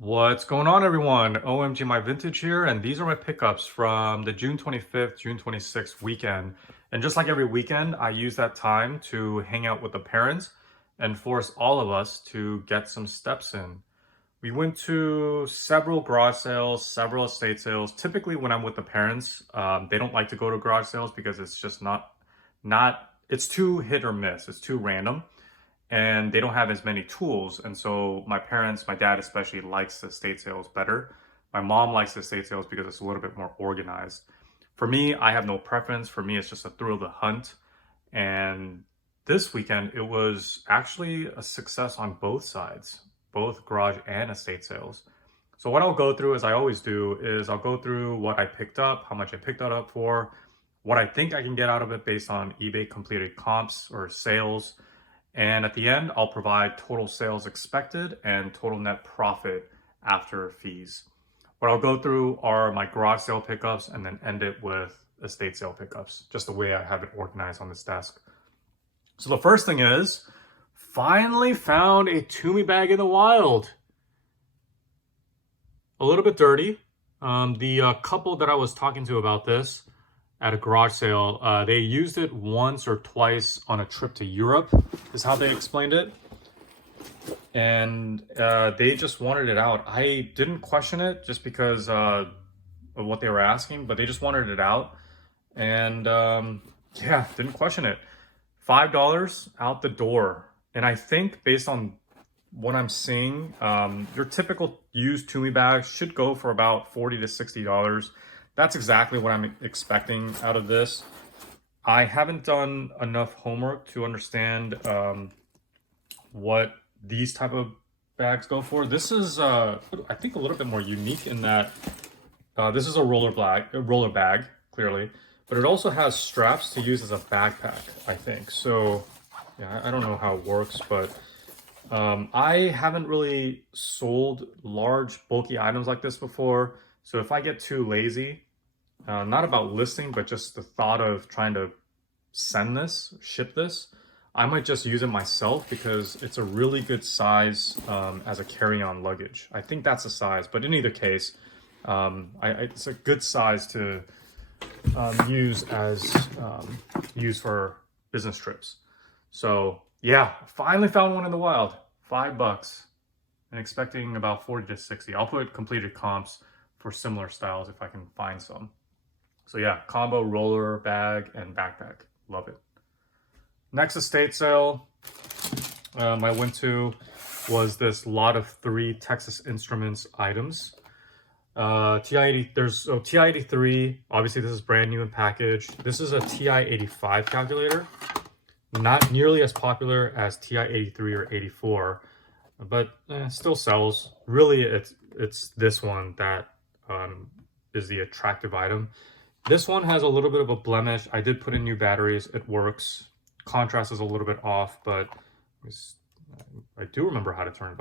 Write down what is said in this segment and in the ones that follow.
What's going on, everyone? OMG, my vintage here, and these are my pickups from the June 25th, June 26th weekend. And just like every weekend, I use that time to hang out with the parents and force all of us to get some steps in. We went to several garage sales, several estate sales. Typically, when I'm with the parents, they don't like to go to garage sales because it's just it's too hit or miss. It's too random and they don't have as many tools. And so my parents, my dad especially, likes the estate sales better. My mom likes the estate sales because it's a little bit more organized. For me, I have no preference. For me, it's just a thrill of the hunt. And this weekend, it was actually a success on both sides, both garage and estate sales. So what I'll go through, as I always do, is I'll go through what I picked up, how much I picked that up for, what I think I can get out of it based on eBay completed comps or sales, and at the end, I'll provide total sales expected and total net profit after fees. What I'll go through are my garage sale pickups and then end it with estate sale pickups, just the way I have it organized on this desk. So the first thing is, finally found a Tumi bag in the wild. A little bit dirty. The couple that I was talking to about this at a garage sale, they used it once or twice on a trip to Europe, is how they explained it. And they just wanted it out. I didn't question it just because of what they were asking, but they just wanted it out. And yeah, didn't question it. $5 out the door. And I think based on what I'm seeing, your typical used Tumi bag should go for about $40 to $60. That's exactly what I'm expecting out of this. I haven't done enough homework to understand what these type of bags go for. This is, I think, a little bit more unique in that this is a roller bag, clearly, but it also has straps to use as a backpack, I think. So, yeah, I don't know how it works, but I haven't really sold large, bulky items like this before. So if I get too lazy, not about listing, but just the thought of trying to ship this, I might just use it myself because it's a really good size as a carry-on luggage. I think that's the size, but in either case, it's a good size to use for business trips. So yeah, finally found one in the wild. $5 and expecting about 40 to 60. I'll put completed comps for similar styles if I can find some. So yeah, combo roller bag and backpack. Love it. Next estate sale I went to was this lot of 3 Texas Instruments items. TI-83, obviously this is brand new in package. This is a TI-85 calculator. Not nearly as popular as TI-83 or 84, but still sells. Really, it's this one that is the attractive item. This one has a little bit of a blemish. I did put in new batteries. It works. Contrast is a little bit off, but I do remember how to turn it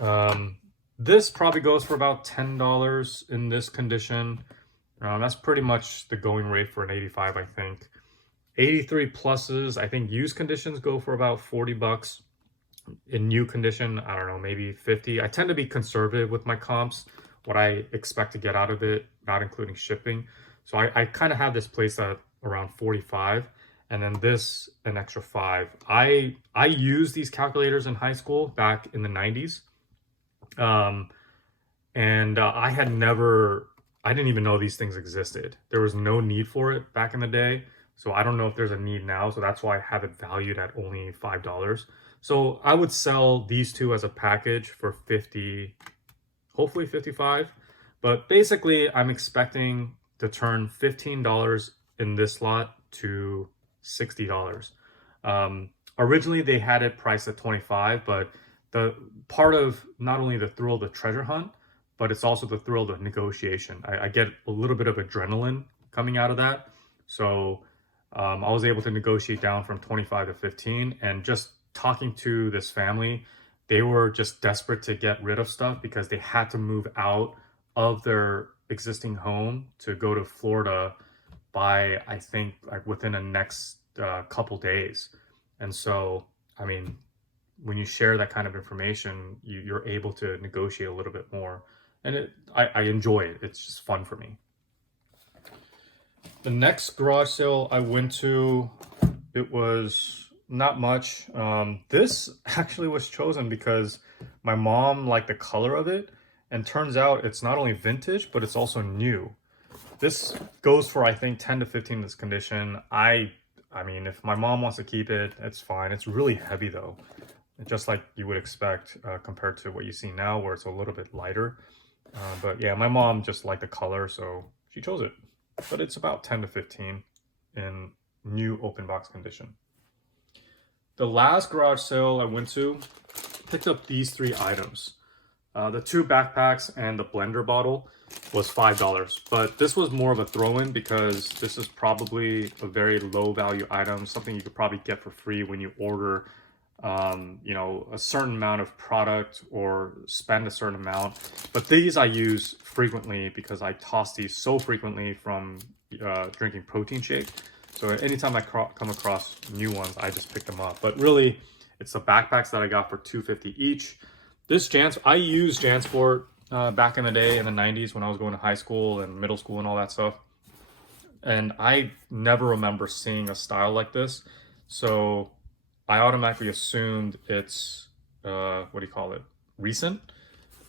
off. This probably goes for about $10 in this condition. That's pretty much the going rate for an 85, I think. 83 pluses, I think used conditions go for about $40. In new condition, I don't know, maybe 50. I tend to be conservative with my comps, what I expect to get out of it, not including shipping. So I kind of have this placed at around 45, and then this an extra 5. I used these calculators in high school back in the 90s. I didn't even know these things existed. There was no need for it back in the day. So I don't know if there's a need now. So that's why I have it valued at only $5. So I would sell these two as a package for 50, hopefully 55. But basically I'm expecting to turn $15 in this lot to $60. Originally they had it priced at 25, but the part of not only the thrill of the treasure hunt, but it's also the thrill of the negotiation. I get a little bit of adrenaline coming out of that. So I was able to negotiate down from 25 to 15, and just talking to this family, they were just desperate to get rid of stuff because they had to move out of their existing home to go to Florida by, I think, like within the next couple days. And so, I mean, when you share that kind of information, you're able to negotiate a little bit more. And I enjoy it. It's just fun for me. The next garage sale I went to, it was not much. This actually was chosen because my mom liked the color of it, and turns out it's not only vintage, but it's also new. This goes for, I think, 10 to 15 in this condition. I mean, if my mom wants to keep it, it's fine. It's really heavy though, just like you would expect compared to what you see now, where it's a little bit lighter. But yeah, my mom just liked the color, so she chose it. But it's about 10 to 15 in new open box condition. The last garage sale I went to, picked up these three items. The two backpacks and the blender bottle was $5, but this was more of a throw-in because this is probably a very low value item, something you could probably get for free when you order you know, a certain amount of product or spend a certain amount. But these I use frequently because I toss these so frequently from drinking protein shake. So anytime I come across new ones, I just pick them up. But really, it's the backpacks that I got for $2.50 each. This I used JanSport back in the day in the 90s when I was going to high school and middle school and all that stuff. And I never remember seeing a style like this. So I automatically assumed it's, what do you call it, recent.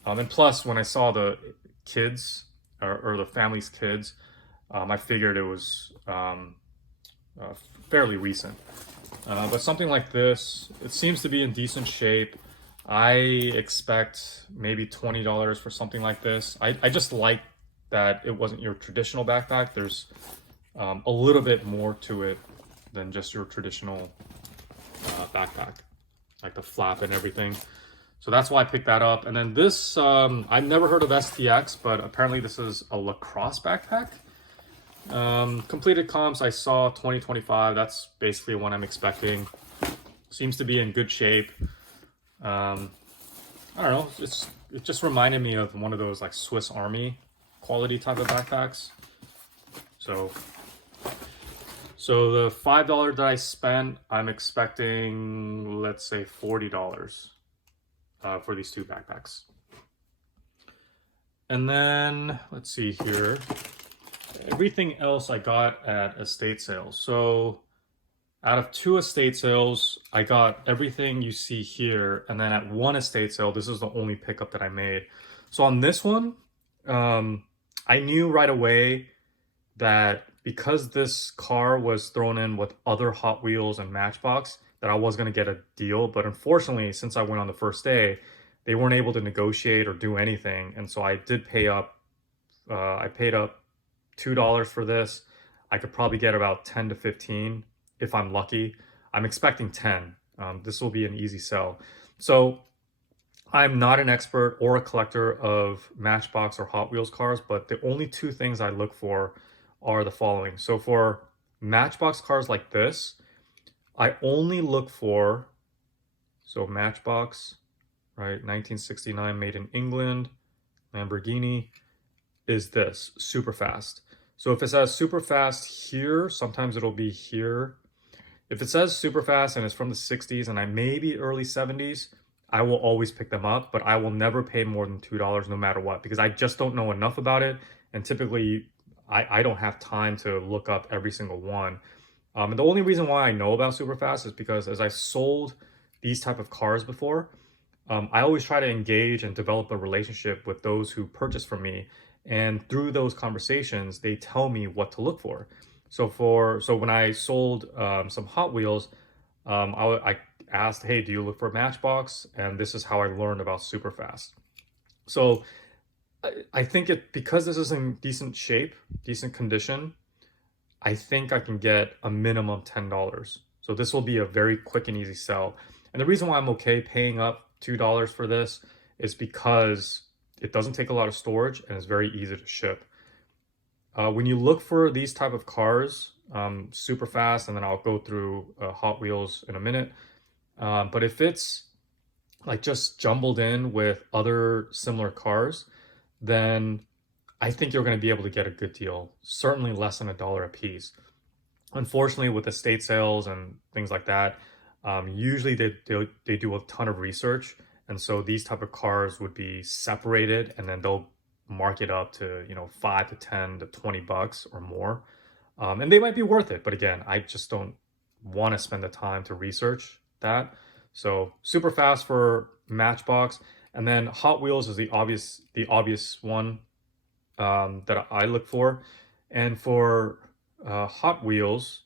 And plus, when I saw the kids, or the family's kids, I figured it was fairly recent. But something like this, it seems to be in decent shape. I expect maybe $20 for something like this. I just like that it wasn't your traditional backpack. There's a little bit more to it than just your traditional backpack, like the flap and everything. So that's why I picked that up. And then this, I've never heard of STX, but apparently this is a lacrosse backpack. Completed comps, I saw 2025. That's basically what I'm expecting. Seems to be in good shape. I don't know, it just reminded me of one of those like Swiss Army quality type of backpacks. So the $5 that I spent, I'm expecting, let's say $40 for these two backpacks. And then let's see here, everything else I got at estate sales. So out of two estate sales, I got everything you see here. And then at one estate sale, this is the only pickup that I made. So on this one, I knew right away that because this car was thrown in with other Hot Wheels and Matchbox, that I was going to get a deal. But unfortunately, since I went on the first day, they weren't able to negotiate or do anything. And so I did pay up. I paid up $2 for this. I could probably get about 10 to 15 if I'm lucky. I'm expecting 10. This will be an easy sell. So I'm not an expert or a collector of Matchbox or Hot Wheels cars, but the only two things I look for are the following. So for Matchbox cars like this, I only look for, so Matchbox, right, 1969, made in England, Lamborghini, is this, super fast. So if it says super fast here, sometimes it'll be here. If it says super fast and it's from the 60s and I maybe early 70s, I will always pick them up, but I will never pay more than $2 no matter what, because I just don't know enough about it. And typically I don't have time to look up every single one. And the only reason why I know about Superfast is because as I sold these type of cars before, I always try to engage and develop a relationship with those who purchase from me. And through those conversations, they tell me what to look for. So when I sold some Hot Wheels, I asked, hey, do you look for Matchbox? And this is how I learned about Superfast. So I think because this is in decent shape, decent condition, I think I can get a minimum $10. So this will be a very quick and easy sell. And the reason why I'm okay paying up $2 for this is because it doesn't take a lot of storage and it's very easy to ship. When you look for these type of cars, super fast, and then I'll go through Hot Wheels in a minute. But if it's like just jumbled in with other similar cars, then I think you're going to be able to get a good deal, certainly less than $1 a piece. Unfortunately, with estate sales and things like that, Usually they do a ton of research, and so these type of cars would be separated, and then they'll mark it up to, you know, 5 to 10 to 20 bucks or more. And they might be worth it, but again, I just don't want to spend the time to research that. So super fast for Matchbox, and then Hot Wheels is the obvious one that I look for. And for Hot Wheels,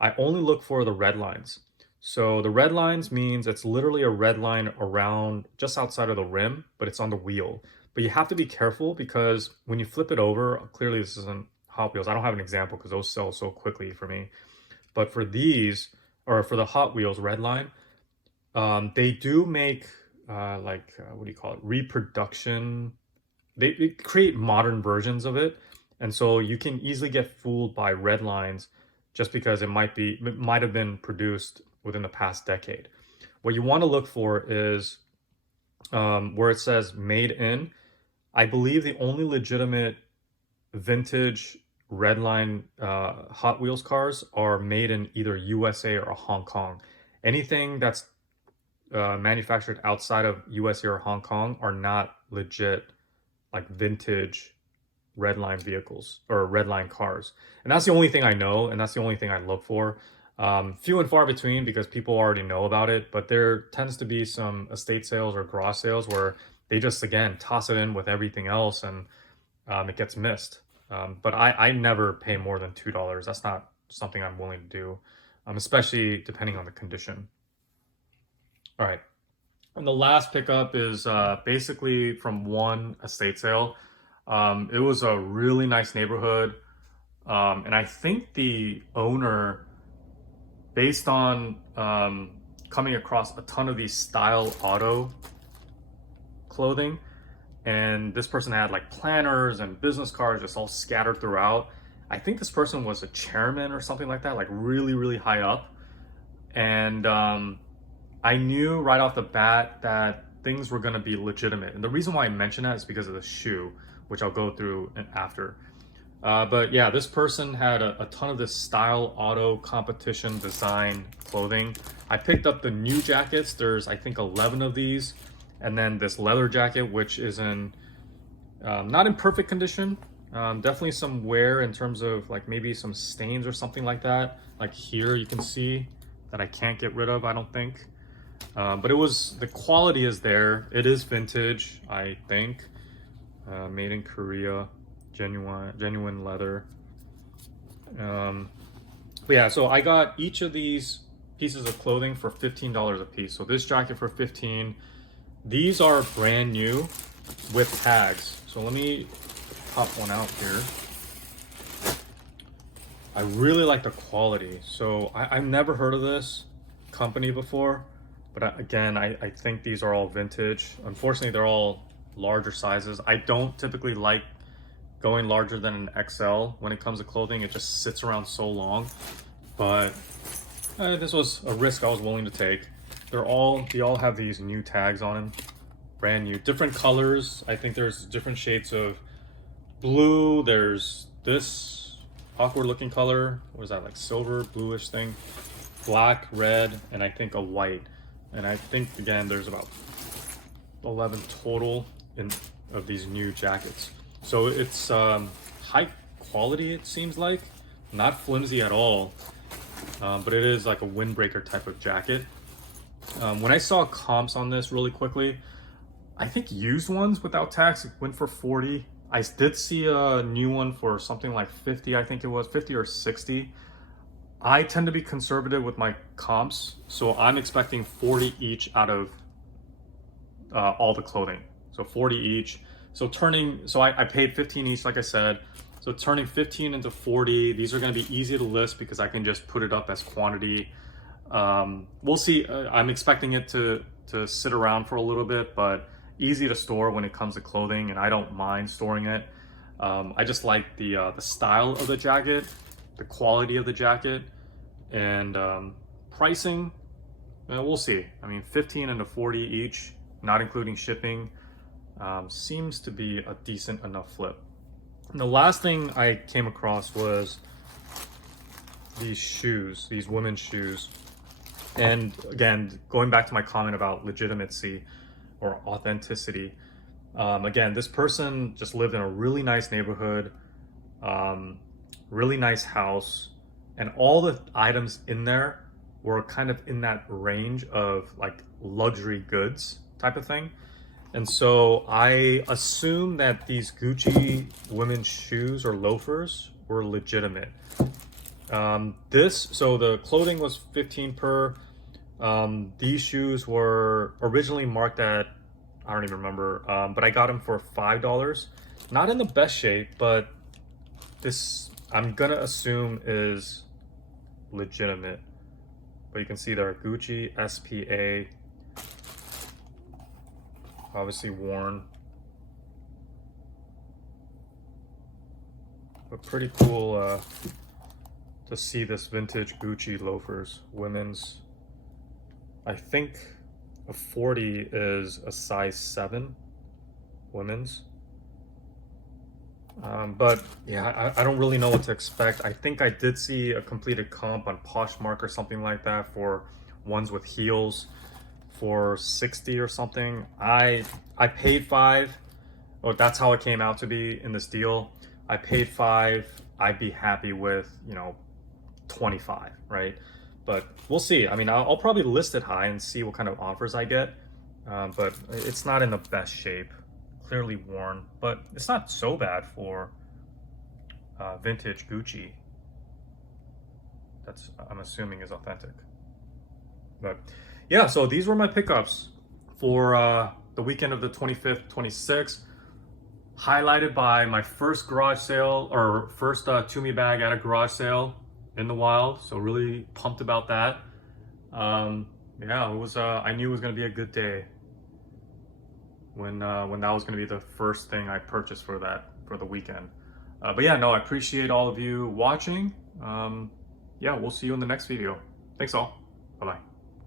I only look for the red lines. So the red lines means it's literally a red line around just outside of the rim, but it's on the wheel. But you have to be careful because when you flip it over, clearly this isn't Hot Wheels. I don't have an example because those sell so quickly for me. But for these, or for the Hot Wheels red line, they do make what do you call it? Reproduction. They create modern versions of it, and so you can easily get fooled by red lines just because it might have been produced within the past decade. What you want to look for is where it says made in. I believe the only legitimate vintage redline Hot Wheels cars are made in either USA or Hong Kong. Anything that's manufactured outside of USA or Hong Kong are not legit, like vintage redline vehicles or redline cars. And that's the only thing I know, and that's the only thing I look for. Few and far between because people already know about it, but there tends to be some estate sales or garage sales where they just, again, toss it in with everything else, and it gets missed. But I never pay more than $2. That's not something I'm willing to do, especially depending on the condition. All right. And the last pickup is basically from one estate sale. It was a really nice neighborhood. And I think the owner, based on coming across a ton of these style auto clothing, and this person had like planners and business cards just all scattered throughout. I think this person was a chairman or something like that, like really, really high up. And I knew right off the bat that things were going to be legitimate. And the reason why I mention that is because of the shoe, which I'll go through after. But yeah, this person had a ton of this style auto competition design clothing. I picked up the new jackets. There's, I think, 11 of these. And then this leather jacket, which is not in perfect condition. Definitely some wear in terms of like maybe some stains or something like that. Like here you can see that I can't get rid of, I don't think. But the quality is there. It is vintage, I think. Made in Korea, genuine leather. But yeah, so I got each of these pieces of clothing for $15 a piece. So this jacket for 15. These are brand new with tags. So let me pop one out here. I really like the quality. So I've never heard of this company before, but again, I think these are all vintage. Unfortunately, they're all larger sizes. I don't typically like going larger than an XL when it comes to clothing. It just sits around so long, but this was a risk I was willing to take. They all have these new tags on them, brand new, different colors. I think there's different shades of blue. There's this awkward looking color. What is that, like silver, bluish thing? Black, red, and I think a white. And I think, again, there's about 11 total of these new jackets. So it's high quality, it seems like. Not flimsy at all, but it is like a windbreaker type of jacket. When I saw comps on this really quickly, I think used ones without tax went for 40. I did see a new one for something like 50, I think it was 50 or 60. I tend to be conservative with my comps, so I'm expecting 40 each out of all the clothing. So 40 each. So I paid 15 each, like I said. So turning 15 into 40, these are going to be easy to list because I can just put it up as quantity. We'll see. I'm expecting it to sit around for a little bit, but easy to store when it comes to clothing, and I don't mind storing it. I just like the style of the jacket, the quality of the jacket, and pricing. We'll see. I mean, 15 into 40 each, not including shipping, seems to be a decent enough flip. And the last thing I came across was these shoes, these women's shoes. And again, going back to my comment about legitimacy or authenticity, again, this person just lived in a really nice neighborhood, um, really nice house, and all the items in there were kind of in that range of like luxury goods type of thing. And so I assume that these Gucci women's shoes or loafers were legitimate. So the clothing was 15 per. These shoes were originally marked at, I don't even remember, but I got them for $5. Not in the best shape, but this I'm gonna assume is legitimate. But you can see they're Gucci SPA, obviously worn. But pretty cool to see this vintage Gucci loafers, women's. I think a 40 is a size 7 women's. But yeah, I don't really know what to expect. I think I did see a completed comp on Poshmark or something like that for ones with heels for 60 or something. I paid 5. Well, that's how it came out to be in this deal. I paid 5. I'd be happy with, 25, right? But we'll see. I mean, I'll probably list it high and see what kind of offers I get. But it's not in the best shape. Clearly worn, but it's not so bad for vintage Gucci. That's, I'm assuming, is authentic. But yeah, so these were my pickups for the weekend of the 25th, 26th, highlighted by my first garage sale, or first Tumi bag at a garage sale in the wild. So really pumped about that. Yeah, it was. I knew it was gonna be a good day when that was gonna be the first thing I purchased for the weekend. But yeah, no, I appreciate all of you watching. Yeah, we'll see you in the next video. Thanks all. Bye bye.